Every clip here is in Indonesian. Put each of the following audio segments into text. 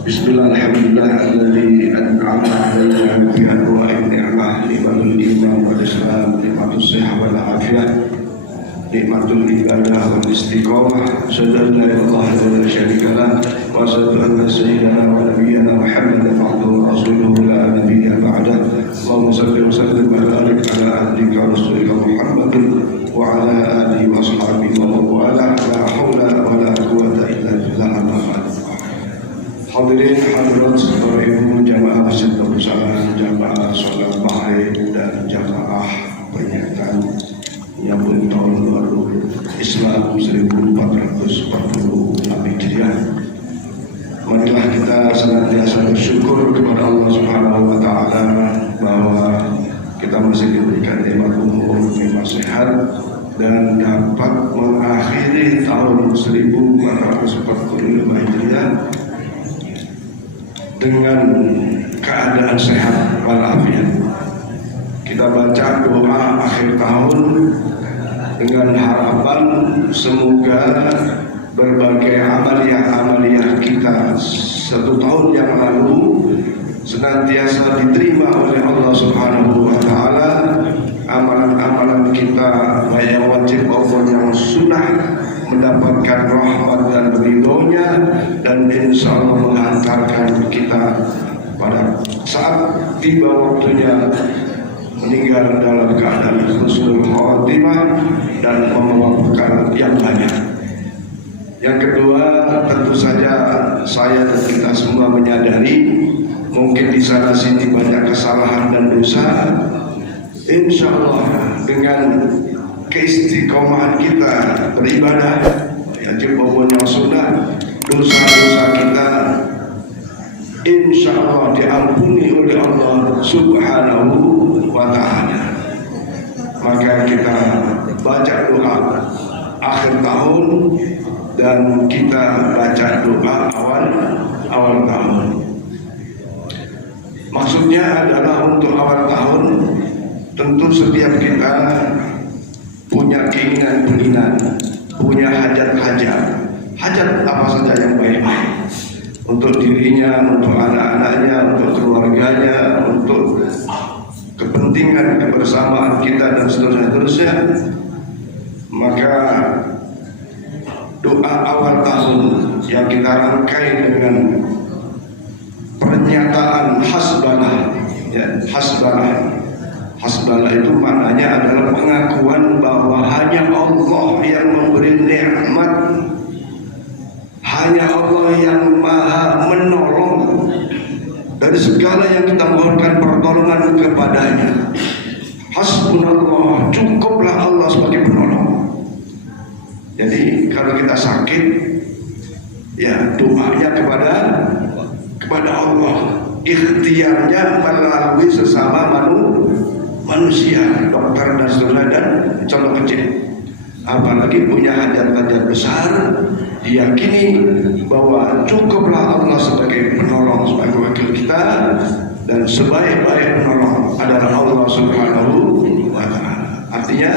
Bismillah, alhamdulillah alladzi an'ama 'alaina bi anwa'in ni'mah, ni'matul iman wal islam, ni'matus sihah wal afiyah, nikmatul ibadah wal istiqamah. Asyhadu an la ilaha illallah wa la syarika lah, wa asyhadu anna sayyidana wa nabiyyana Muhammadan abduhu wa rasuluhu la nabiyya ba'dah. Allahumma shalli wa sallim wa barik ala abdika wa rasulika Muhammadin wa ala alihi wa ashabihi wa man wala. La haula wa la quwwata illa billah. Amma ba'd. Hadirin hadirat saudara ibu jamaah masjid Darussalam, jamaah sholat maghrib dan jamaah peringatan menyambut tahun baru Islam 1440 Hijriah. Marilah kita senantiasa bersyukur kepada Allah Subhanahu wa taala bahwa kita masih diberikan nikmat umur, nikmat sehat, dan dapat mengakhiri tahun 1440 Hijriah dengan keadaan sehat walafiat. Kita baca doa akhir tahun dengan harapan semoga berbagai amaliyah kita satu tahun yang lalu senantiasa diterima oleh Allah Subhanahu wa taala. Amalan-amalan kita baik yang wajib maupun yang sunnah mendapatkan rahmat dan ridhonya, dan insya Allah menghantarkan kita pada saat tiba waktunya meninggal dalam keadaan husnul khatimah dan membawa bekal yang banyak. Yang kedua, tentu saja saya dan kita semua menyadari mungkin di sana sini banyak kesalahan dan dosa. Insya Allah dengan keistiqomahan kita beribadah, wajib maupun yang sunnah, dosa-dosa kita insya Allah diampuni oleh Allah Subhanahu wa ta'ala. Maka kita baca doa akhir tahun dan kita baca doa awal tahun. Maksudnya adalah untuk awal tahun tentu setiap kita punya keinginan, punya hajat-hajat apa saja yang baik-baik untuk dirinya, untuk anak-anaknya, untuk keluarganya, untuk kepentingan kebersamaan kita dan seterusnya. Maka doa awal tahun yang kita rangkai dengan pernyataan hasbanah, ya, Hasbanah itu maknanya adalah pengakuan bahwa hanya Allah yang memberi nikmat, hanya Allah yang maha menolong dari segala yang kita mohonkan pertolongan kepadanya. Hasbunallah, cukuplah Allah sebagai penolong. Jadi kalau kita sakit, ya doanya kepada Allah, ikhtiarnya melalui sesama manusia, dokter dan saudara dan contoh kecil. Apalagi punya hajat-hajat besar, diyakini bahwa cukuplah Allah sebagai penolong, sebagai wakil kita, dan sebaik-baik penolong adalah Allah Subhanahu wa ta'ala. Artinya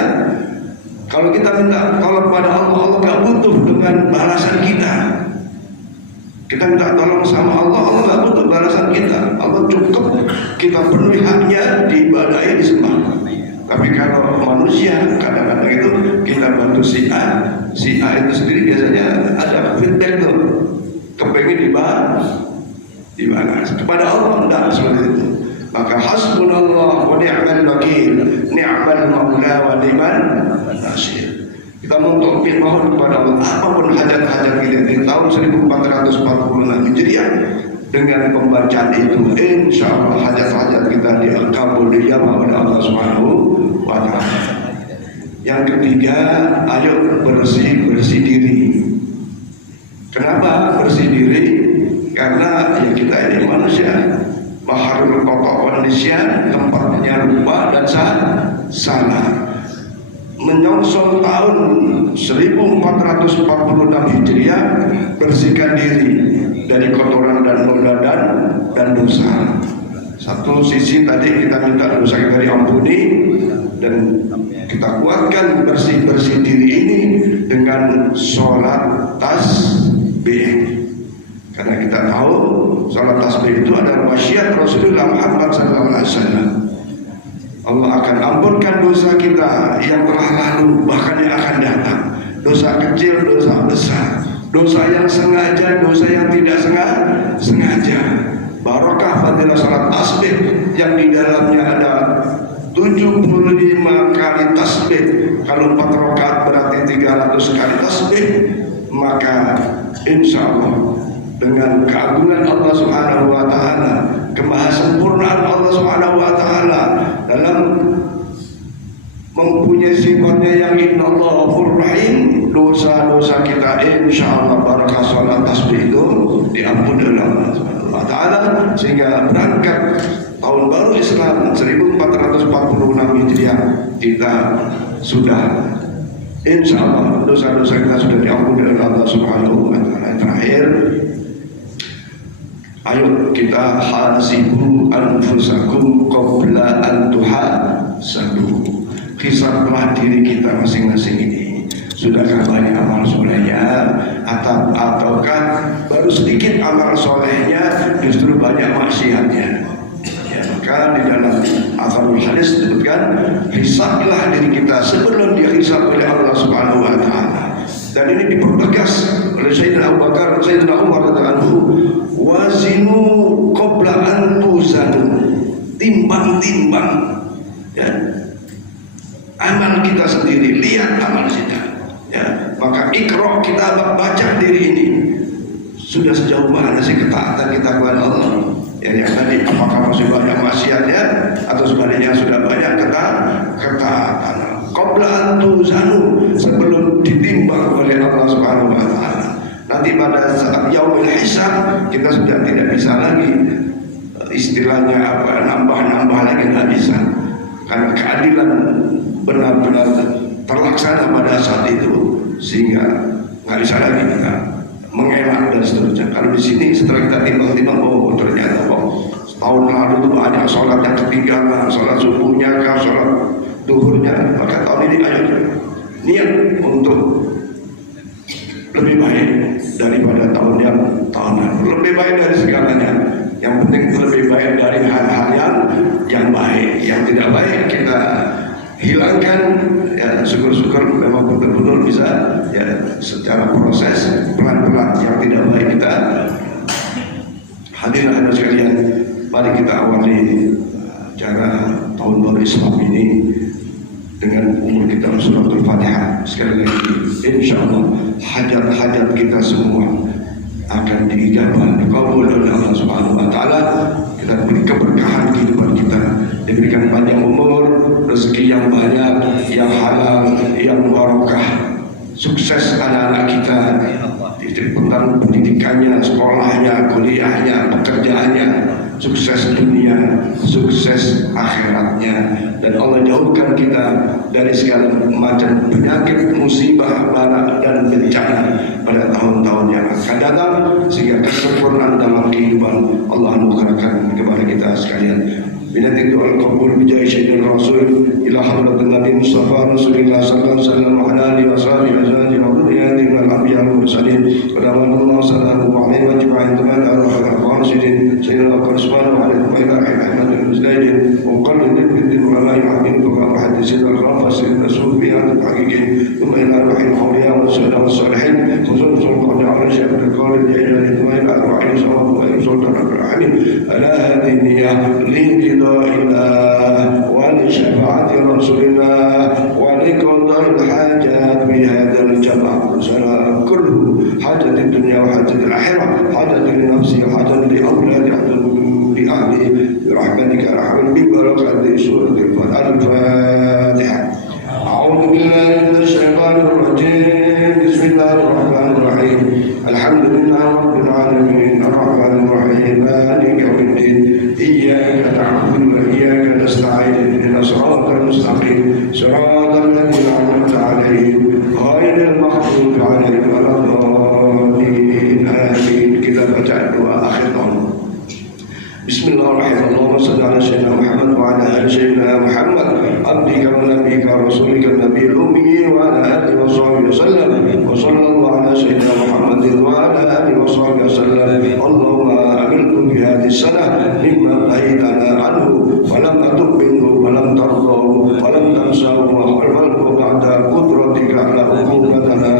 kalau kita minta tolong pada Allah, Allah gak butuh dengan balasan kita. Kita minta tolong sama Allah, Allah gak butuh balasan kita. Allah cukup kita penuhi haknya, diibadahi, disembah. Tapi kalau manusia kadang-kadang itu kita bantu si A itu sendiri biasanya ada feedback tuh, kepengen dibalas. Kepada Allah tidak seperti itu. Maka hasbunallah wa ni'mal wakil, ni'mal maula wa ni'mal nasir. Kita mohon kepada Allah apapun hajat-hajat kita di tahun 1440 Hijriah. Dengan pembacaan itu insya Allah hajat-hajat kita dikabul dijawab oleh Allah Subhanahu wa ta'ala. Yang ketiga, ayo bersih diri. Kenapa bersih diri? Karena ya kita ini manusia, maharul qata' nisyan, tempatnya lupa dan salah. Menyongsong tahun 1440 Hijriah, bersihkan diri dari kotoran dan noda dan dosa. Satu sisi tadi kita minta dosa kita diampuni, dan kita kuatkan bersih diri ini dengan sholat tasbih. Karena kita tahu salat tasbih itu adalah wasiat Rasulullah Muhammad SAW. Allah akan ampunkan dosa kita yang telah lalu, bahkan yang akan datang. Dosa kecil, dosa besar, dosa yang sengaja, dosa yang tidak sengaja. Barokah fadilah salat tasbih yang di dalamnya ada 75 kali tasbih. Kalau 4 rakaat berarti 300 kali tasbih. Maka insya Allah dengan keagungan Allah Subhanahu wa Ta'ala, kemahasempurnaan Allah Subhanahu wa Ta'ala dalam mempunyai sifatnya yang innallaha ghafurur rahim, dosa-dosa kita insya Allah barakah salat tasbih itu diampuni oleh Allah Subhanahu wa Ta'ala, sehingga berangkat tahun baru Islam 1446 Hijriah kita sudah insya Allah dosa-dosa kita sudah diampuni oleh Allah Subhanahu wa Ta'ala. Terakhir, ayo kita hasibu anfusakum qabla an tuhasabu. Hisablah diri kita masing-masing ini. Sudahkah banyak amal solehnya, ataukah baru sedikit amal solehnya, justru banyak maksiatnya? Ya, maka di dalam Atharul Hadis disebutkan, hisablah diri kita sebelum dihisab oleh Allah Subhanahu wa Ta'ala. Dan ini dipertegas oleh Sayyidina Abu Bakar, Sayyidina Umar radhiyallahu, wazinu qabla an tuzanu. Timbang-timbang ya amal kita sendiri, lihat amal kita ya. Maka ikra, kita baca diri ini, sudah sejauh mana sih ketaatan kita kepada Allah ya, yang tadi apakah masih banyak maksiatnya atau sebaliknya sudah banyak ketaatan. Qabla an tuzanu, sebelum ditimbang oleh Allah Subhanahu wa Ta'ala. Nanti pada saat yaumul hisab kita sudah tidak bisa lagi istilahnya apa, nambah-nambah lagi, nggak bisa, karena keadilan benar-benar terlaksana pada saat itu, sehingga nggak bisa lagi kita mengelak dan seterusnya. Kalau di sini setelah kita timbang-timbang, oh ternyata setahun lalu itu banyak sholat yang ketinggalan, sholat subuhnya kah, sholat duhurnya, maka tahun ini ayo niat untuk lebih baik daripada tahun lalu, lebih baik dari segalanya. Yang penting lebih baik dari hal-hal yang baik. Yang tidak baik kita hilangkan ya, syukur-syukur memang betul-betul bisa ya secara proses pelan-pelan yang tidak baik kita. Hadirin sekalian, mari kita awali acara tahun baru Islam ini dengan umur kita suratul Fatihah. Sekali lagi, insya Allah hajat-hajat kita semua akan diijabah, dikabul oleh Allah Subhanahu wa Ta'ala. Kita beri keberkahan kehidupan kita, diberikan panjang umur, rezeki yang banyak, yang halal, yang barokah, sukses anak-anak kita tentang pendidikannya, sekolahnya, kuliahnya, pekerjaannya, sukses dunia, sukses akhiratnya, dan Allah jauhkan kita dari segala macam penyakit, musibah, bala dan bencana pada tahun-tahun yang akan datang, sehingga kesempurnaan dalam kehidupan Allah anugerahkan kepada kita sekalian. Binati doa al-qabul bijaya Sayyidina Rasul ila hadratin Nabi Mustafa Rasulullah sallallahu alaihi wasallam wa ala alihi wa sahbihi azwajihi wa dhurriyyatihi wal anbiya wal mursalin wa sallallahu alaihi wa jami'in tamam al-qasidin Sayyidina Qur'an wa alaihi wa ila Ahmad al-Muzdaid wa qallu bil ulama ya'min wa muhaddisin al-rafasin rasuliyat al-haqiqin thumma ila ruhil awliya wa sallallahu salihin khususan ala syekh al-qadir ila ila ruhil sallallahu alaihi sultan al-rahim ala hadhihi li الله ولشفاعة رسول الله ولقضاء الحاجات بهذا الجمع سلام كله حاجة الدنيا وحاجة الآخرة حاجة لنفسي وحاجة لأولادي حاجة لأهلي برحمتك أرحم ببركة سورة الفاتحة. أعوذ بالله من الشيطان الرجيم. بسم الله الرحمن الرحيم. الحمد لله رب العالمين الرحمن الرحيم مالك يوم الدين إياك نعبد وإياك نستعين اهدنا الصراط المستقيم صراط الذين أنعمت عليهم غير المغضوب عليهم ولا الضالين آمين. Kita baca doa akhir tahun. Bismillahirrahmanirrahim. Allahumma shalli ala sayyidina Muhammad wa ala ali sayyidina Muhammad abdika wa nabiyika rasulika nabiyil ummi wa ala alihi wa sahbihi wasallam wa sallallahu ala sayyidina Muhammadin wa ala alihi wa sahbihi wasallam. Allahumma amiltu fi hadhihi sanah mimma bahitana anhu wa lam atub minhu wa lam tardahu wa lam tansahu wa halmalku ba'da qudratika ala uqubatana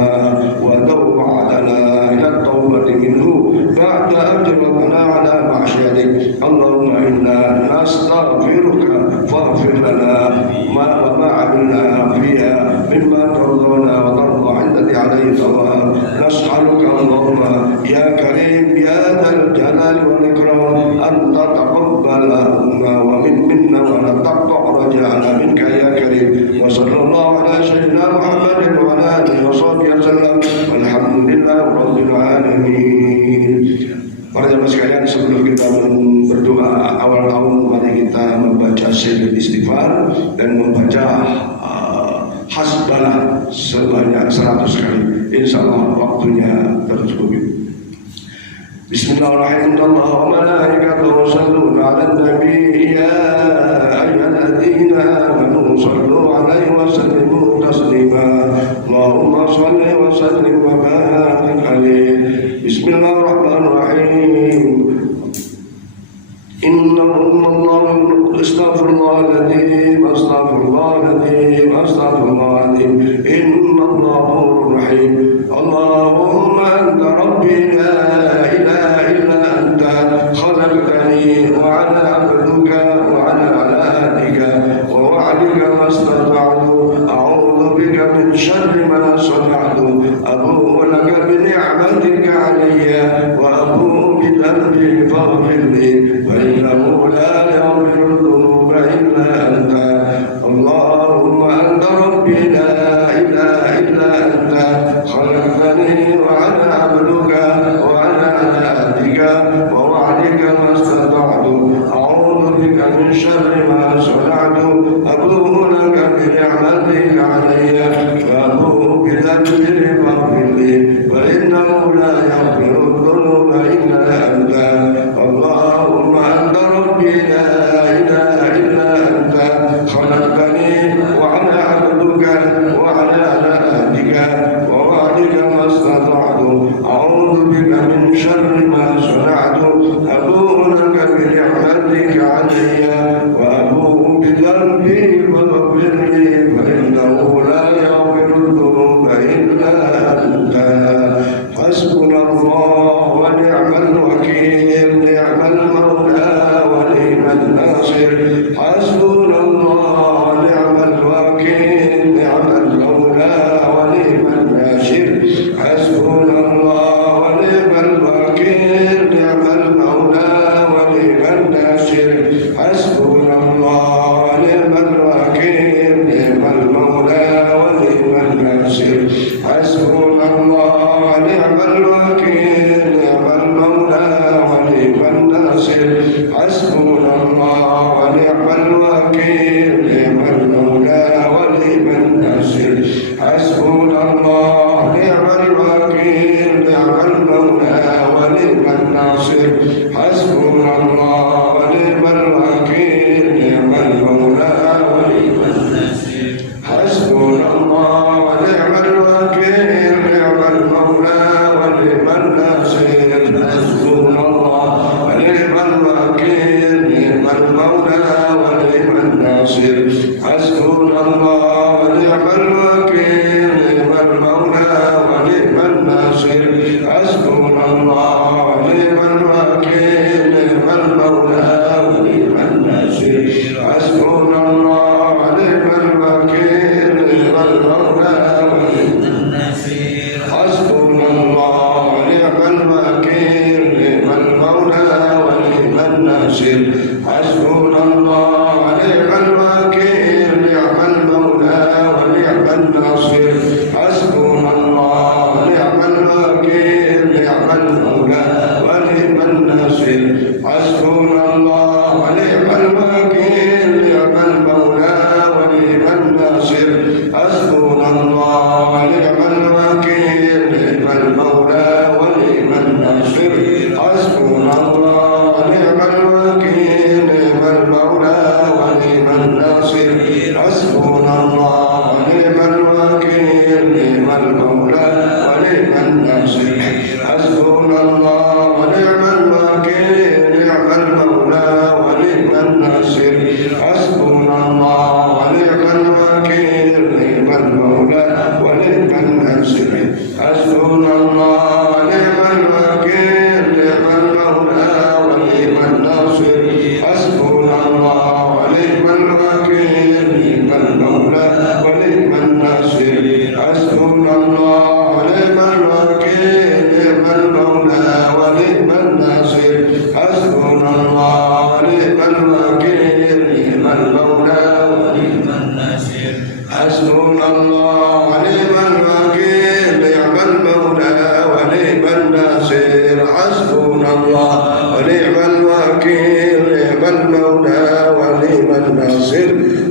wa tawba'atana ila tawbati minhu ba'da ajratana ala ma'asyadik. Allahumma inna nastaghfiruka faghfir lana ma amilna fiha mimma tardana wa tarda 'indaka 'alayhi thawab. Nas'aluka Allahumma ya karim ya dzal jalali wal ikram an tataqabbala wa minna wa la taqta' raja'ana minka ya karim. Wa sallallahu ala sayyidina Muhammadin wa ala alihi wa sahbihi wasallam. Walhamdulillahi rabbil alamin. Para jemaah sekalian, sebelum kita berdoa awal tahun, mari kita membaca sirul istighfar dan membaca hasbalah sebanyak 100 kali. Insya Allah waktunya tercukupi. Bismillahirrahmanirrahim. Allah wa malaikatahu yusholluna 'alan nabi ya ayyuhalladzina amanu shallu 'alaihi wa sallimu taslima. Allahumma shalli wa sallim wa barik 'alaihi. Bismillahirrahmanirrahim. Innallahu astaghfirullahaladzim astaghfirullahaladzim astaghfirullahaladzim innallahu rahim. Allahumma anta rabbi la ilaha illa anta khalaqtani wa ana 'abduka wa ana 'ala ahdika wa wa'dika mastata'tu a'udzu bika min syarri ma sana'tu abu'u laka bi ni'matika 'alayya wa abu'u bi dhanbi faghfir li fa innahu la yaghfiru dhunuba illa anta. Allahumma anta rabbi la ilaha illa anta khalaqtani wa ana 'abduka wa ana 'ala ahdika wa wa'dika mastata'tu a'udzu bika min syarri ma sana'tu abu'u laka bi ni'matika 'alayya wa abu'u bi dhanbi faghfir li fa innahu la yaghfiru dhunuba illa anta. Allahumma anta rabbi la ilaha illa anta khalaqtani wa ana 'abduka wa ana 'ala ahdika wa wa'dika mastata'tu a'udzu bika min syarri ma sana'tu abu'u laka bi ni'matika 'alayya wa abu'u bi dhanbi faghfir li fa innahu la yaghfiru dhunuba illa anta. Hasbunallahu wa ni'mal wakeel, ni'mal mawla wa ni'man nasir. Hasbunallahu wa ni'mal wakeel, ni'mal mawla wa ni'man nasir. Hasbunallahu wa ni'mal wakeel, ni'mal mawla wa ni'man nasir. Hasbunallahu wa ni'mal wakeel, ni'mal mawla wa ni'man nasir. Hasbunallahu wa ni'mal wakeel, ni'mal mawla wa ni'man nasir. Hasbunallahu wa ni'mal wakeel, ni'mal mawla wa ni'man nasir. Hasbunallahu ni'mal wakeel, ni'mal mawla wa ni'man nasir. Hasbunallahu wa ni'mal wakeel, ni'mal mawla wa ni'man nasir. Hasbunallahu wa ni'mal wakeel, ni'mal mawla wa ni'man nasir. Hasbunallahu wa ni'mal wakeel, ni'mal mawla wa ni'man nasir. Hasbunallahu wa ni'mal wakeel, ni'mal mawla wa ni'man nasir. Hasbunallahu wa ni'mal wakeel, ni'mal mawla wa ni'man nasir. Hasbunallahu wa ni'mal wakeel, ni'mal mawla wa ni'man nasir. Hasbunallahu wa ni'mal wakeel, ni'mal mawla wa ni'man nasir. Hasbunallahu wa ni'mal wakeel, ni'mal mawla wa ni'man nasir. Hasbunallahu wa ni'mal wakeel, ni'mal mawla wa ni'man nasir. Hasbunallahu wa ni'mal wakeel, ni'mal mawla wa ni'man nasir. Hasbunallahu wa ni'mal wakeel, ni'mal mawla wa ni'man nasir. Hasbunallahu wa ni'mal wakeel,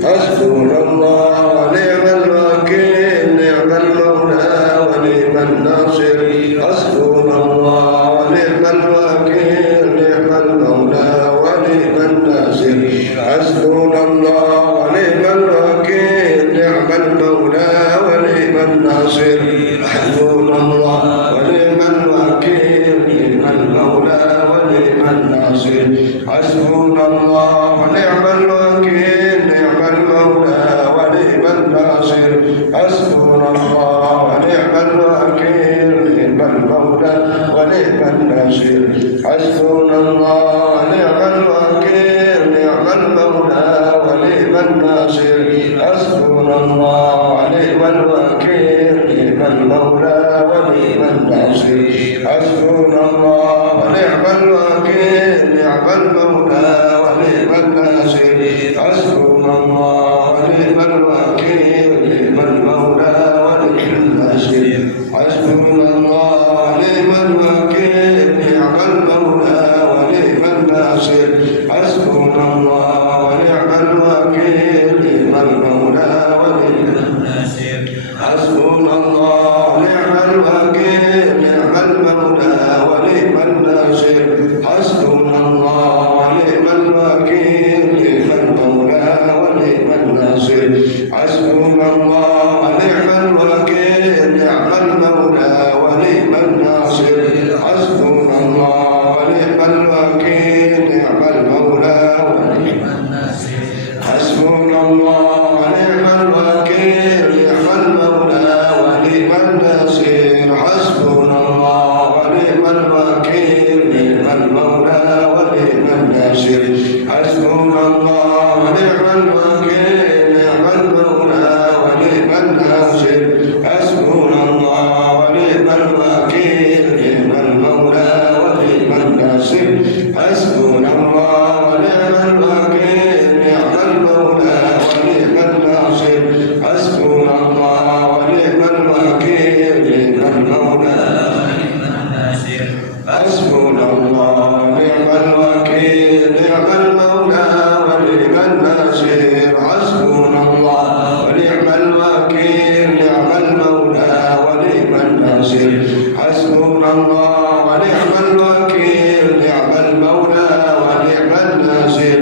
حسبنا الله ونعم الوكيل نعم المولى ونعم الناصر حسبنا الله ونعم الوكيل نعم المولى ونعم الناصر حسبنا الله ونعم الوكيل نعم المولى ونعم الناصر حسبنا الله ونعم الوكيل نعم المولى ونعم الناصر حسبنا الله ونعم الوكيل نعم المولى ونعم الناصر حسبنا الله ونعم الوكيل نعم المولى ونعم الناصر حسبنا الله ونعم الوكيل نعم المولى ونعم الناصر حسبنا الله ونعم الوكيل نعم المولى ونعم الناصر حسبنا الله ونعم الوكيل نعم المولى ونعم الناصر حسبنا الله ونعم الوكيل نعم المولى ونعم الناصر حسبنا الله ونعم الوكيل نعم المولى ونعم الناصر حسبنا الله ونعم الوكيل نعم المولى ونعم الناصر حسبنا الله ونعم الوكيل نعم المولى ونعم الناصر حسبنا الله ونعم الوكيل نعم المولى ونعم الناصر حسبنا الله ونعم الوكيل نعم المولى ونعم الناصر حسبنا الله ونعم الوكيل نعم المولى ونعم الناصر حسبنا الله ونعم الوكيل نعم المولى ونعم الناصر حسبنا الله ونعم الوكيل نعم المولى ونعم الناصر حسبنا الله ونعم الوكيل نعم المولى ونعم الناصر حسبنا الله ونعم الوكيل نعم المولى ونعم الناصر حسبنا الله ونعم الوكيل نعم المولى ونعم الناصر حسبنا الله ونعم الوكيل نعم المولى حسبنا الله ونعم الوكيل نعم المولى ونعم الناصر حسبنا الله ونعم الوكيل نعم المولى ونعم الناصر حسبنا الله ونعم الوكيل نعم المولى ونعم الناصر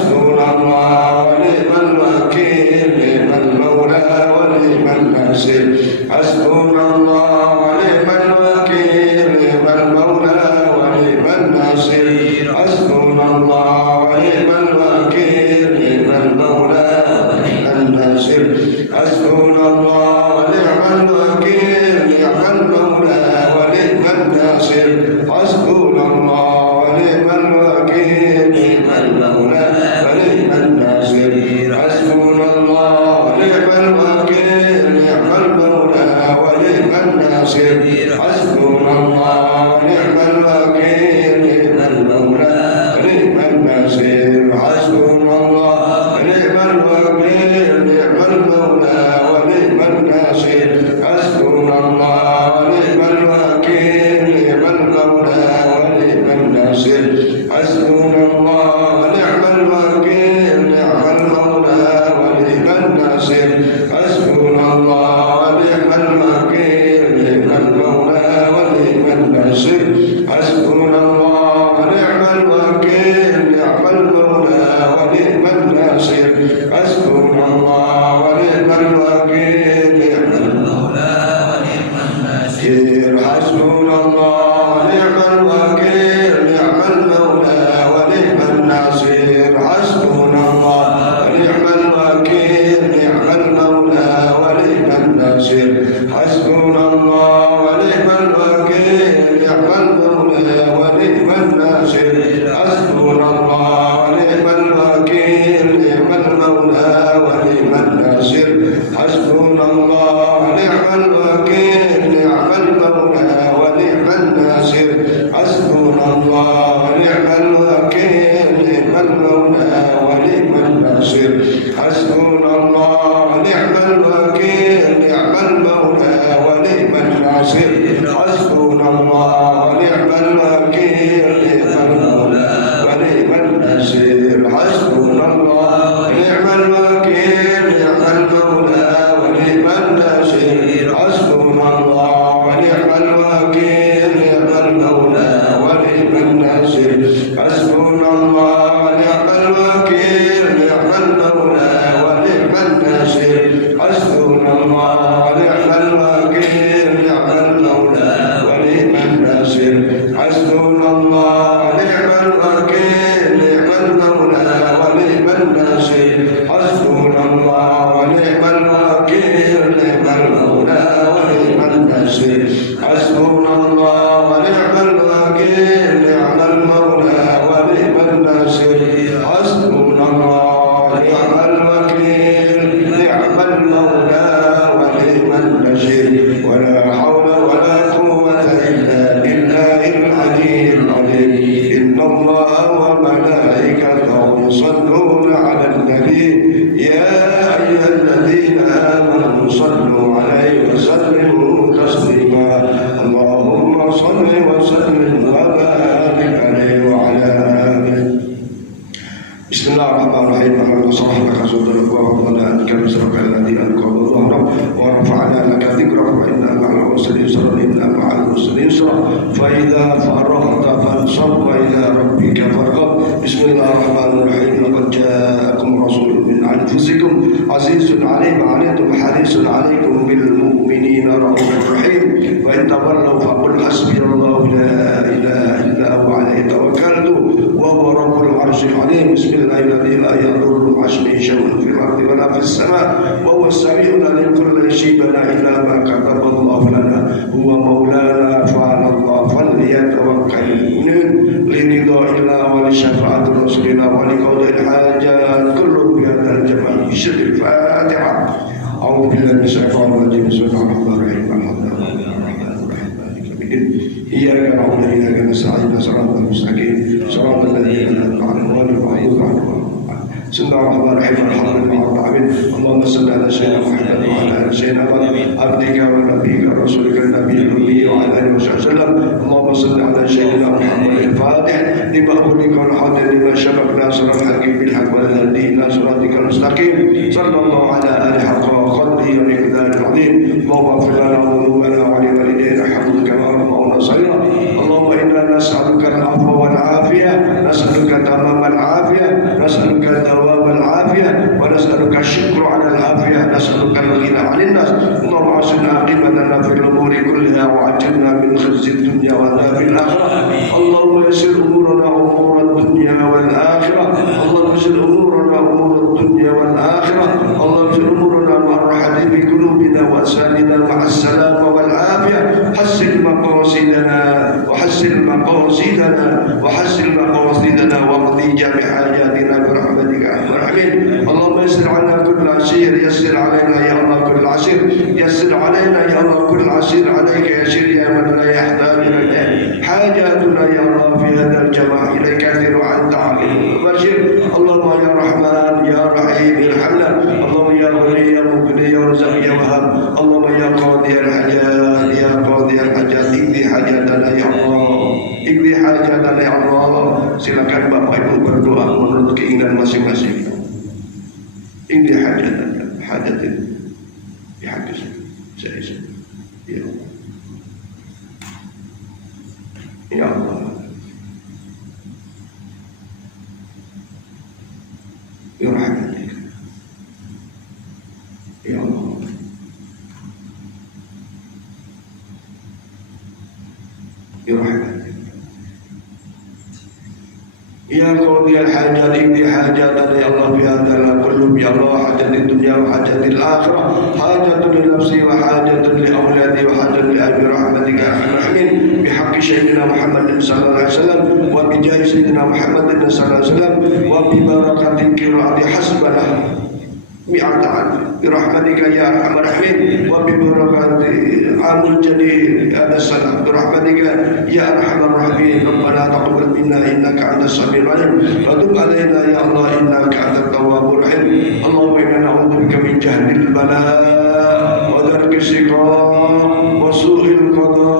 حسبنا الله ونعم الوكيل نعم المولى ونعم الناصر حسبنا الله ونعم الوكيل نعم المولى ونعم الناصر حسبنا الله ونعم الوكيل نعم المولى ونعم الناصر حسبنا الله ونعم الوكيل نعم المولى ونعم الناصر حسبنا الله ونعم الوكيل نعم المولى ونعم الناصر حسبنا الله ونعم الوكيل نعم المولى ونعم الناصر حسبنا الله ونعم الوكيل نعم المولى ونعم الناصر حسبنا الله ونعم الوكيل نعم المولى ونعم الناصر حسبنا الله ونعم الوكيل نعم المولى ونعم الناصر حسبنا الله ونعم الوكيل نعم المولى ونعم الناصر حسبنا الله ونعم الوكيل نعم المولى ونعم الناصر حسبنا الله ونعم الوكيل نعم المولى ونعم الناصر حسبنا الله ونعم الوكيل نعم المولى ونعم الناصر حسبنا الله ونعم الوكيل نعم المولى الناصر حسبنا الله ونعم الوكيل نعم المولى ونعم الناصر حسبنا الله ونعم الوكيل نعم المولى ونعم الناصر حسبنا الله ونعم الوكيل نعم المولى ونعم الناصر حسبنا الله ونعم الوكيل نعم المولى ونعم الناصر حسبنا الله ونعم الوكيل نعم المولى ونعم الناصر حسبنا الله ونعم الوكيل نعم المولى ونعم الناصر ولا حول ولا قوة إلا بالله العلي العظيم إن الله وملائكته يصلون على النبي يا أيها الذين آمنوا صلوا عليه وسلموا تسليما اللهم صل وسلم وبارك عليه وعلى آله بسم الله الرحمن الرحيم اللهم صل لك صدرك ووضعنا عنك وزرك الذي أنقض ظهرك ورفعنا لك ذكرك وإن مع العسر يسرا إن مع العسر يسرا فإذا فرغت فانصب وإلى ربك فارغب بسم الله الرحمن الرحيم لقد جاءكم رسول من أنفسكم عزيز عليه ما عنتم حريص عليكم بالمؤمنين رؤوف رحيم وإن تولوا فقل حسبي الله لا إله إلا هو عليه توكلت وهو رب العرش العظيم بسم الله الذي لا يضر مع اسمه شيء في الأرض ولا في السماء وهو السميع العليم كل يصيبنا إلا ما كتب الله لنا هو مولانا فعلى الله فليتوكل المؤمنون لرضا الله ولشفاعة رسول الله ولقضاء الحاجات كل بهذا الجمال شر الفاتحة أعوذ بالله من الشيطان الرجيم بسم الله الرحمن الرحيم الحمد لله إياك نعبد وإياك نستعين صراط المستقيم صراط الذين أنعمت عليهم غير المغضوب عليهم بسم الله الرحمن الرحيم الحمد لله رب العالمين اللهم صل على سيدنا محمد وعلى آل سيدنا محمد عبدك ونبيك ورسولك النبي الأمي وعلى آله وصحبه وسلم اللهم صل على سيدنا محمد الفاتح لما أغلق والحاضر لما سبق ناصر الحق بالحق والهادي إلى صراطك المستقيم صلى الله على آله حق وقدره ومقداره العظيم اللهم اغفر لنا ذنوبنا ولوالدينا حمدك كما ربنا صغيرا اللهم إنا نسألك العفو والعافية نسألك تمام العافية نسألك دوام العافية ونسألك الشكر على العافية نسألك الغنى عن الناس اللهم أحسن عاقبتنا في الأمور كلها وعجلنا من خزي الدنيا وعذاب الآخرة اللهم يسر أمورنا أمور الدنيا والآخرة اللهم يسر أمورنا أمور الدنيا والآخرة اللهم يسر أمورنا مع الراحة في قلوبنا وأسالنا مع السلامة والعافية حسن مقاصدنا وحسن مقاصدنا وحسن مقاصدنا واقضي جميع حاجاتنا برحمتك يا ارحم الراحمين اللهم يسر عنا كل عسير يسر علينا يا الله كل عسير يسر علينا يا الله كل عسير عليك يسر يا من لا يحتاج اليه حاجاتنا يا الله في هذا الجماع اليك كثير وانت عليم بشير اللهم يا رحمن يا رحيم ارحمنا اللهم يا غني يا مغني يا رزاق يا وهاب اللهم يا قاضي الحاجات يا قاضي الحاجات اقضي حاجاتنا يا الله اقضي حاجاتنا يا الله silakan Bapak Ibu berdoa menurut keinginan masing-masing. Ini hajat itu dihadis saya. Ya Allah. Ya Allah. Ya rahmatik. Ya Allah. Ya rahmatik. Ya qadhi al-hajat indi hajatan ya Allah bi hadal qulub ya Allah hajat dunya wa hajat al-akhirah hajatun li nafsi wa hajatun li awladi wa hajatun li abi rahmatika ya arhamar rahimin bi haqqi sayyidina Muhammad sallallahu alaihi wasallam wa bi jahi sayyidina Muhammad sallallahu alaihi wasallam wa bi barakati qira'ati hasbana mi'atan bi rahmatika ya arhamar rahimin wa bi barakati amul jadid ya salam bi rahmatika ya arhamar rahimin rabbana taqabbal minna innaka antas samiul alim wa tub alaina ya Allah innaka antat tawwabur rahim Allahumma inna na'udzubika min jahdil bala wa darki shiqaq wa su'il qada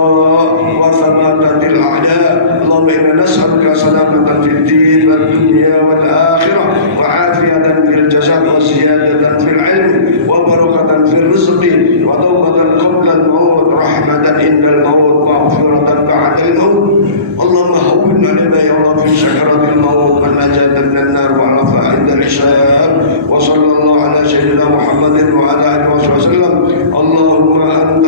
wa thamatatil a'da Allahumma inna nas'aluka salamatan fid din wad dunya wal akhirah wa 'afiyatan fil jasad wa ziyadatan fil 'ilm wa barakatan fil rizqi wa tawbatan qabla al-maut rahmatan indal maut wa 'afiyatan ba'da al-maut Allahumma hawwin 'alaina ya Allah في سكرات الموت والنجاة من النار وعرفها عند الحساب. وصلى الله على سيدنا محمد وعلى آله وصحبه وسلم. اللهم أنت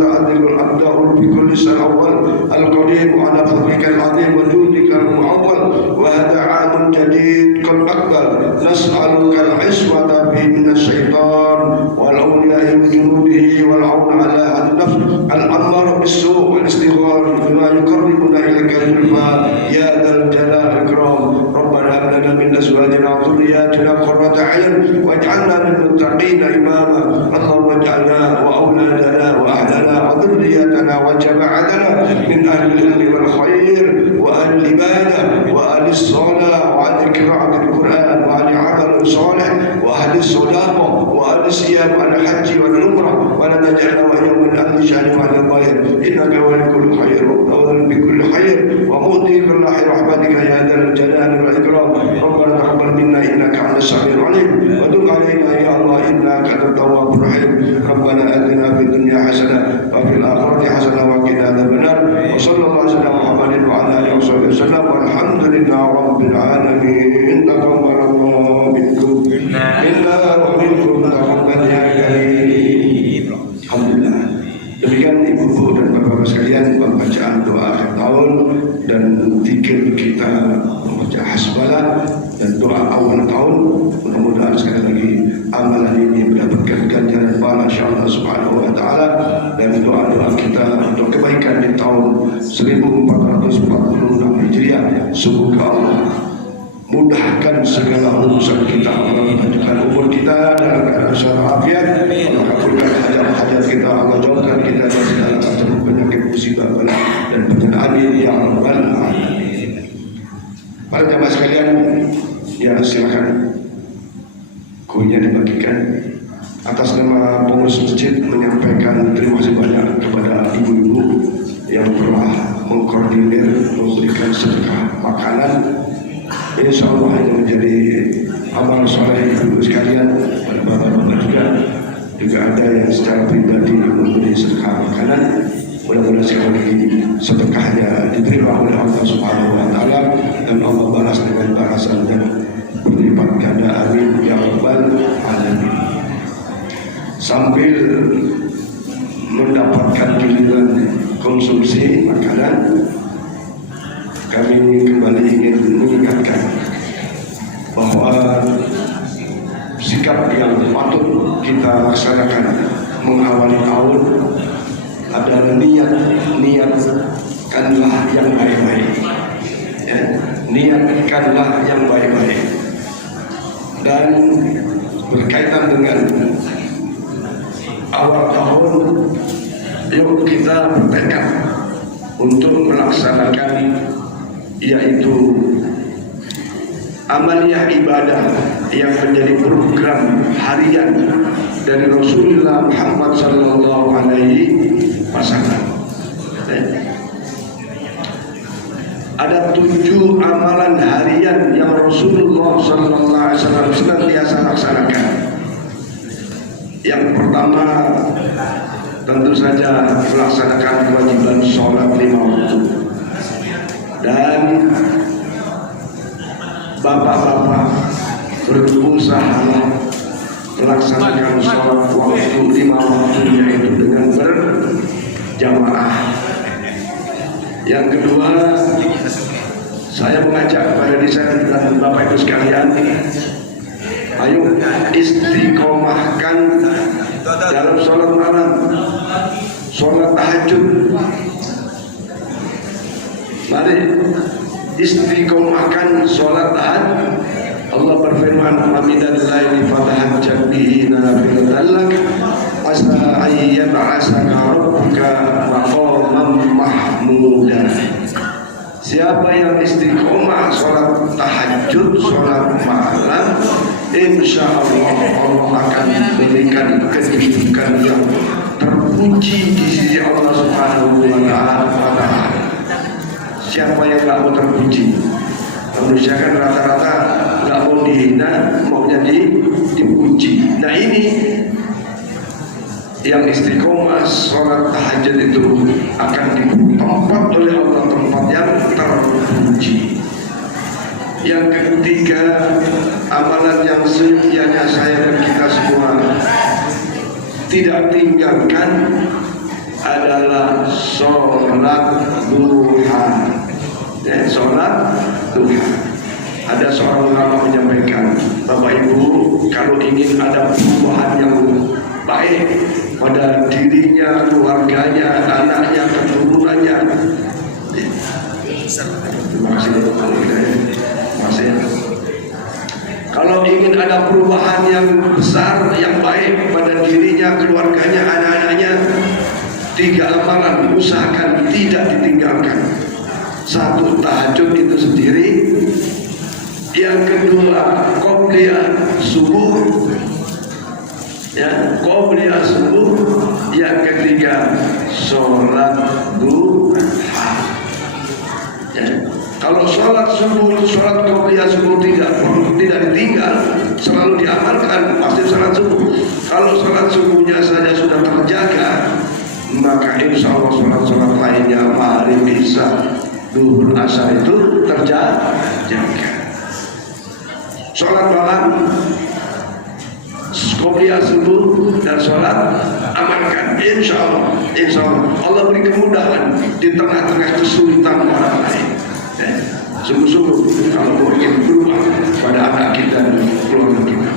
عدل الأبداء في كل سنة أول القريب وعلى فضلك العظيم وجودك المعظم وهذا عام جديد قد أقبل. نسألك العصمة من الشيطان والأولياء وجنوده والعون على النفس الأمر بالسوء والاستغفار بما يقربنا إليك زلفى يا ذا الجلال والإكرام. ربنا هب لنا من أزواجنا وذرياتنا قرة أعين واجعلنا للمتقين إماما. اللهم اجعلنا وأولادنا وأهلنا وذرياتنا وجماعتنا من أهل العلم والخير وأهل العبادة وأهل الصلاة وأهل قراءة القرآن وأهل عمل صالح وأهل الصداقة وأهل الصيام وأهل الحج والعمرة ولا تجعلنا وإياهم من أهل الشهر وأهل الظاهر إنك ولي كل خير وأول بكل خير ومؤتي كل خير رحمتك يا ذا الجلال والإكرام. ربنا تقبل منا إنك أنت السميع العليم وتب علينا يا الله إنك أنت التواب الرحيم. ربنا آتنا في الدنيا حسنة وفي الآخرة حسنة وقنا عذاب النار. وصلى الله على سيدنا محمد وعلى آله وصحبه وسلم والحمد لله رب العالمين. تقبل الله منكم منا ومنكم تقبل يا كريم. Alhamdulillah. Demikian ibu-ibu dan bapak-bapak sekalian pembacaan doa akhir tahun dan zikir kita membaca hasbalah dan doa awal tahun. Mudah-mudahan sekali lagi amalan ini mendapatkan ganjaran pahala insyaallah subhanahu wa ta'ala dan doa-doa kita untuk kebaikan di tahun 1446 Hijriah. Semoga Allah mudahkan segala urusan kita, Allah menunjukkan umur kita dalam keadaan sehat afiat, Allah kabulkan hajat-hajat kita, Allah jauhkan kita dari segala macam penyakit musibah bala dan bencana. Amin ya rabbal alamin. Para jamaah sekalian, ya silakan kuenya dibagikan. Atas nama pengurus masjid menyampaikan terima kasih banyak kepada ibu-ibu yang telah mengkoordinir memberikan sedekah makanan. Insya Allah ini menjadi amal soleh ibu sekalian pada bapak-bapak juga ada yang secara pribadi memberi sedekah makanan. Mudah-mudahan sekali lagi sedekahnya diterima oleh Allah Subhanahu Wa Taala dan Allah balas dengan balasan yang berlipat ganda. Amin ya rabbal alamin. Sambil mendapatkan giliran konsumsi makanan, kami kembali ingin mengingatkan bahwa sikap yang patut kita laksanakan mengawali tahun adalah niatkanlah yang baik-baik, ya, niatkanlah yang baik-baik. Dan berkaitan dengan awal tahun, yuk kita bertekad untuk melaksanakan yaitu amaliyah ibadah yang menjadi program harian dari Rasulullah Muhammad sallallahu alaihi wasallam. Ada 7 amalan harian yang Rasulullah sallallahu alaihi wasallam senantiasa laksanakan. Yang pertama tentu saja melaksanakan kewajiban sholat 5 waktu. Dan bapak-bapak berusaha melaksanakan sholat waktu 5 waktu yaitu dengan berjamaah. Yang kedua, saya mengajak kepada diri dan bapak ibu sekalian, ayo istiqomahkan dalam sholat malam, sholat tahajud. Mari istiqomahkan sholat tahajud. Allah berfirman, "Minal laili fatahajjad bihi nafilatan lak, asa ayyan ba'asaka rabbuka maqaman mahmuda." Siapa yang istiqomah sholat tahajud, sholat malam, insya Allah Allah akan memberikan kedudukan yang terpuji di sisi Allah Subhanahu wa Ta'ala. Siapa yang gak mau terpuji? Manusia kan rata-rata gak mau dihina, maunya dipuji. Nah ini yang istiqomah sholat tahajud itu akan diberi tempat oleh Allah, tempat yang terpuji. Yang ketiga, amalan yang setianya saya dan kita semua tidak tinggalkan adalah sholat duha. Ya, sholat duha. Ada seorang ulama menyampaikan, Bapak Ibu, kalau ingin ada perubahan yang baik pada dirinya, keluarganya, anaknya, keturunannya. Terima kasih. Kalau ingin ada perubahan yang besar, yang baik pada dirinya, keluarganya, anak-anaknya, 3 amalan usahakan tidak ditinggalkan. 1, tahajud itu sendiri. Yang kedua, qobliyah subuh. Ya, qobliyah subuh. Yang ketiga, sholat duha. Ya. Kalau sholat subuh, sholat qobliyah subuh tidak ditinggal, selalu diamalkan, pasti sholat subuh. Kalau sholat subuhnya saja sudah terjaga, maka insya Allah sholat lainnya, maghrib, isya, duhur, asar itu terjaga. Sholat malam, qobliyah subuh, dan sholat amalkan. Insya Allah Allah beri kemudahan di tengah-tengah kesulitan orang lain. Sungguh-sungguh kalau ingin berubah pada anak kita dan keluarga kita.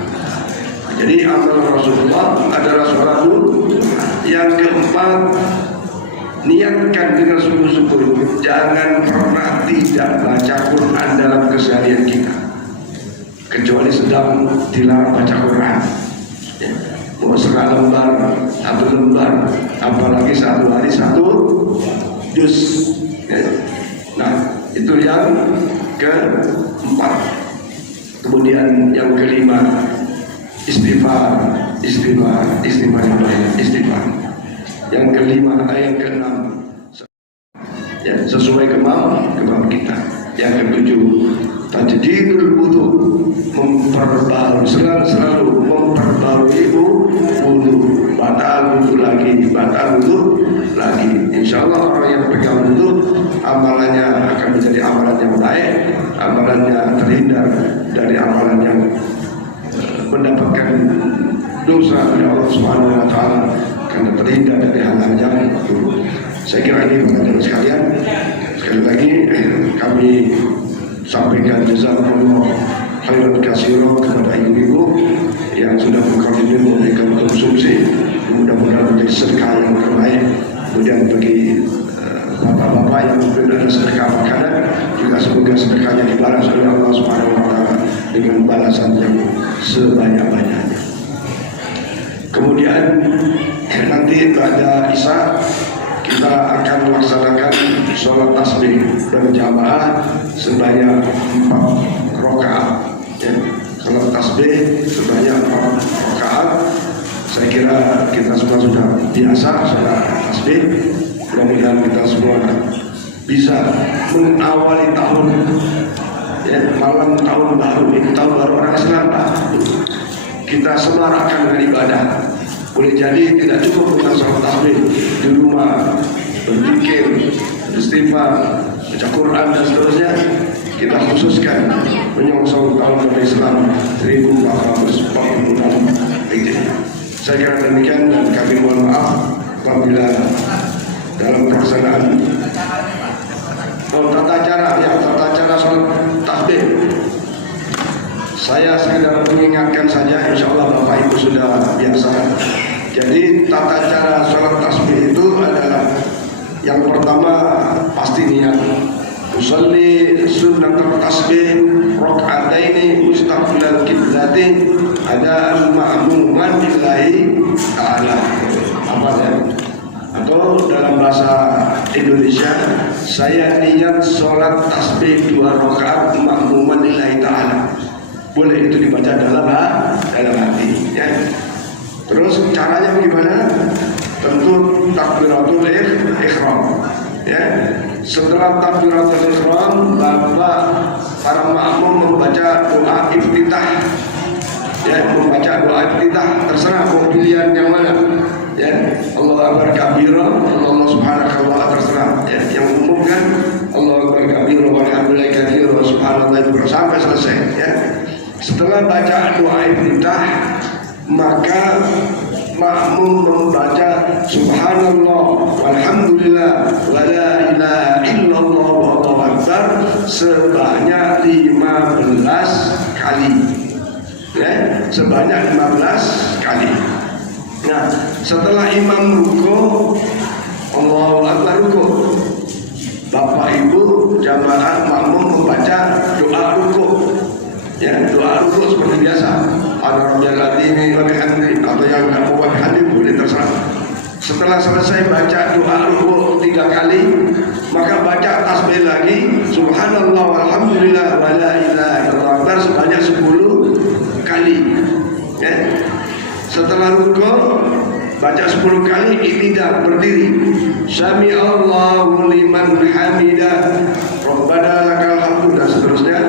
Jadi amalan Rasulullah adalah sholat duha. Yang keempat, niatkan dengan sungguh-sungguh, jangan pernah tidak baca Quran dalam keseharian kita, kecuali sedang dilarang baca Quran. Ya. Mau 1 lembar, 1 lembar, apalagi 1 hari 1 juz. Ya. Nah, itu yang keempat. Kemudian yang kelima, istighfar. Yang kelima, yang keenam, ya, sesuai kemampuan kita. Yang ketujuh, tajdidul wudu, memperbarui, selalu memperbarui wudu, batal wudu lagi. Insya Allah orang yang pegang wudu, amalannya akan menjadi amalan yang baik, amalannya terhindar dari amalan yang mendapatkan dosa dari Allah Subhanahu wa taala, karena terhindar dari hal-hal yang buruk. Saya kira ini teman-teman sekalian, sekali lagi kami sampaikan jazakumullah khairan katsiran kepada ibu-ibu yang sudah berkontribusi memberikan konsumsi, mudah-mudahan menjadi sedekah yang terbaik. Kemudian bagi bapak-bapak yang mungkin ada sedekah makanan, juga semoga sedekahnya dibalas oleh Allah Subhanahu wa taala dengan balasan yang sebanyak-banyaknya. Kemudian nanti pada Isya kita akan melaksanakan sholat tasbih berjamaah sebanyak 4 rakaat. Ya. Sholat tasbih sebanyak 4 rakaat. Saya kira kita semua sudah biasa sholat tasbih. Mudah-mudahan kita semua bisa mengawali tahun, ya, malam tahun baru. Ini tahun baru orang Islam, Pak. Kita semarakkan dengan ibadah. Boleh jadi tidak cukup dengan sholat tasbih di rumah, berzikir, beristighfar, baca Quran dan seterusnya. Kita khususkan menyongsong tahun Islam 1446 Hijriah. Saya kira demikian, dan kami mohon maaf apabila dalam pelaksanaan tata cara sholat tasbih saya sekedar mengingatkan saja, insya Allah Bapak Ibu sudah biasa. Jadi tata cara sholat tasbih itu adalah yang pertama pasti niat. Usolli sunnat tasbih rakaataini mustaqbilal qiblati ada ma'muman billahi ta'ala. Apa ya? Atau dalam bahasa Indonesia, saya niat sholat tasbih 2 rakaat ma'muman lillahi ta'ala. Boleh itu dibaca dalam hati, ya. Terus caranya bagaimana? Tentu takbiratul ihram, ya. Setelah takbiratul ihram, Bapak para makmum membaca doa iftitah, ya, membaca doa iftitah, terserah mau pilihan yang mana, ya. Allahu Akbar kabira, Allah subhanahu wa ta'ala terserah. Ya, yang umum kan Allahu Akbar kabira walhamdulillah katsira wa subhanallah sampai selesai ya. Setelah baca doa iftitah, maka makmum membaca subhanallah walhamdulillah wa la ilaha illallah wallahu akbar sebanyak 15 kali. Ya, sebanyak 15 kali. Nah, setelah imam ruku, Allahu akbar ruku, Bapak Ibu jamaah makmum membaca doa ruku. Ya, doa ruku seperti biasa. Alhamdulillah wa bihamdihi atau yang enggak mau bihamdihi boleh terserah. Setelah selesai baca doa ruku 3 kali, maka baca tasbih lagi subhanallah walhamdulillah wa la ilaha illallah sebanyak 10 kali. Ya. Setelah ruku baca 10 kali iktidal berdiri. Sami Allahu liman hamidah. Rabbana lakal hamdu dan seterusnya.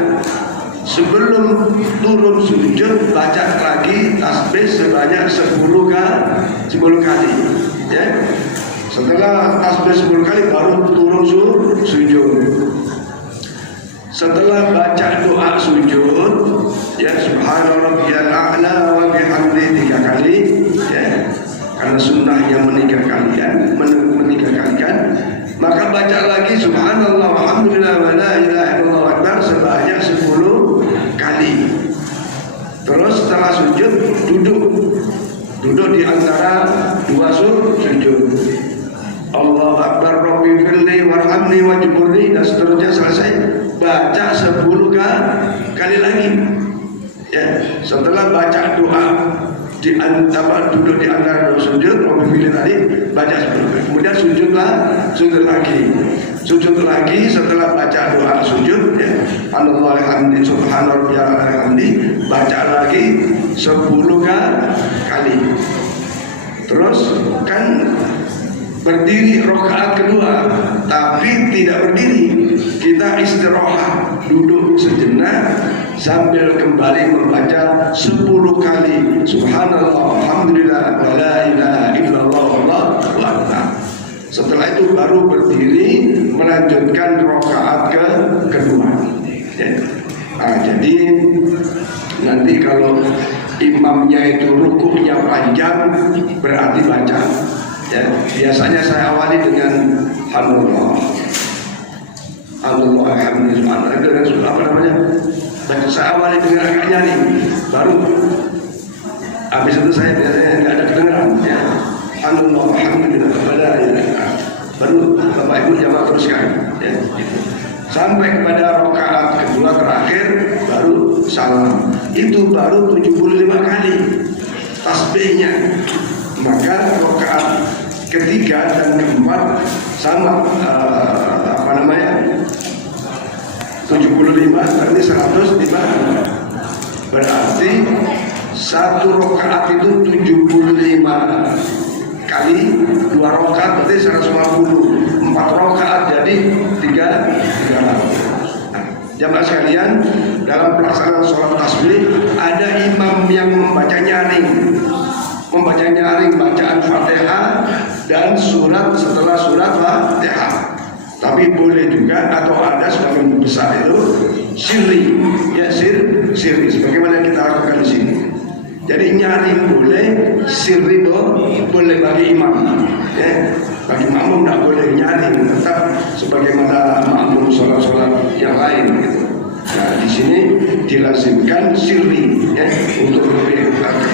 Sebelum turun sujud baca lagi tasbih sebanyak 10 kali. Ya. Setelah tasbih 10 kali baru turun sujud. Setelah baca doa sujud, ya subhanarabbiyal a'la wa bihamdihi 3 kali, ya. Karena sunnahnya meniga kalian, maka baca lagi subhanallah walhamdulillah wa la ilaha illallah akbar sebanyak 10 kali. Terus setelah sujud duduk di antara 2 sujud. Allahu akbar rabbi firli warhamni wajburni dan seterusnya selesai. Baca 10 kali lagi. Ya, setelah baca doa di antara duduk di antara 2 sujud, rabbi firli tadi baca 10 kali. Kemudian sujud lagi setelah baca doa sujud ya. Allahu hamdi subhanarabbiyal hamdi baca lagi 10 kali. Terus kan berdiri rakaat kedua, tapi tidak berdiri. Kita istirahat, duduk sejenak sambil kembali membaca 10 kali subhanallah alhamdulillah wa la ilaha illallah wallahu akbar. Setelah itu baru berdiri melanjutkan rakaat kedua. Ya. Nah, jadi nanti kalau imamnya itu rukuknya panjang berarti baca. Ya, biasanya saya awali dengan Alhamdulillah, alhamdulillah, itu apa namanya? Saya awali dengan agak nyanyi, baru habis itu saya biasanya nggak ada kedengaran. Ya, alhamdulillah, baru Bapak Ibu jamaah teruskan. Ya, gitu. Sampai kepada rakaat kedua terakhir baru salam. Itu baru 75 kali tasbihnya. Maka rakaat ketiga dan keempat sama 75 berarti 105. Berarti satu rakaat itu 75 kali, 2 rakaat berarti 150, 4 rakaat jadi 300. Jamaah sekalian, dalam pelaksanaan sholat tasbih ada imam yang membaca nyaring bacaan Fatihah dan surat setelah surat Fatihah. Tapi boleh juga atau ada sebagian besar itu sirri, ya sirri sebagaimana kita lakukan di sini. Jadi nyaring boleh, sirri boleh bagi imam. Ya, bagi makmum tidak boleh nyaring, tetap sebagaimana makmum sholat yang lain gitu. Nah, di sini dilazimkan sirri ya untuk lebih kepada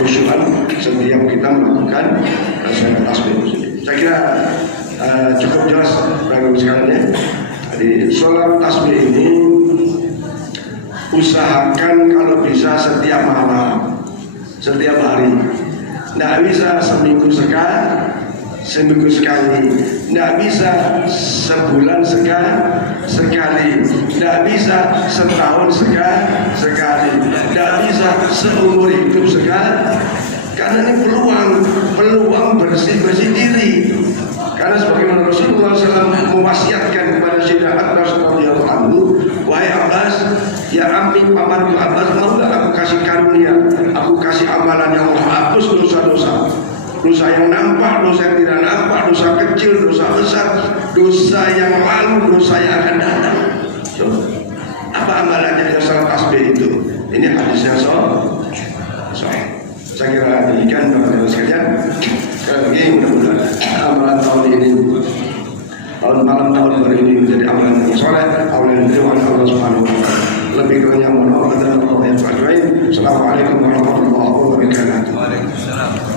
kekhusyuan setiap kita melakukan sholat tasbih. Saya kira cukup jelas Bapak sekalian ya. Jadi sholat tasbih ini usahakan kalau bisa setiap malam, setiap hari. Tidak bisa seminggu sekali, tidak bisa sebulan sekali, tidak bisa setahun sekali, tidak bisa seumur hidup sekali. Karena ini peluang bersih diri. Karena sebagaimana Rasulullah SAW mewasiatkan kepada Sayyidina Abbas radhiyallahu anhu, wahai Abbas, ya ammi pamanku Abbas, mau nggak aku kasih karunia, aku kasih amalan yang menghapus dosa-dosa. dosa yang nampak, dosa yang tidak nampak, dosa kecil, dosa besar, dosa yang lalu, dosa yang akan datang. So, apa amalannya salat tasbih itu? Ini hadisnya saya kira demikian Bapak-Ibu sekalian. Sekali lagi mudah-mudahan amalan tahun ini, tahun baru ini menjadi amalan yang soleh, amalan yang diterima oleh Allah Subhanahu wa taala. Lebih kurangnya mohon maaf dan Allah yang berkata. Assalamualaikum warahmatullahi wabarakatuh. Waalaikumsalam.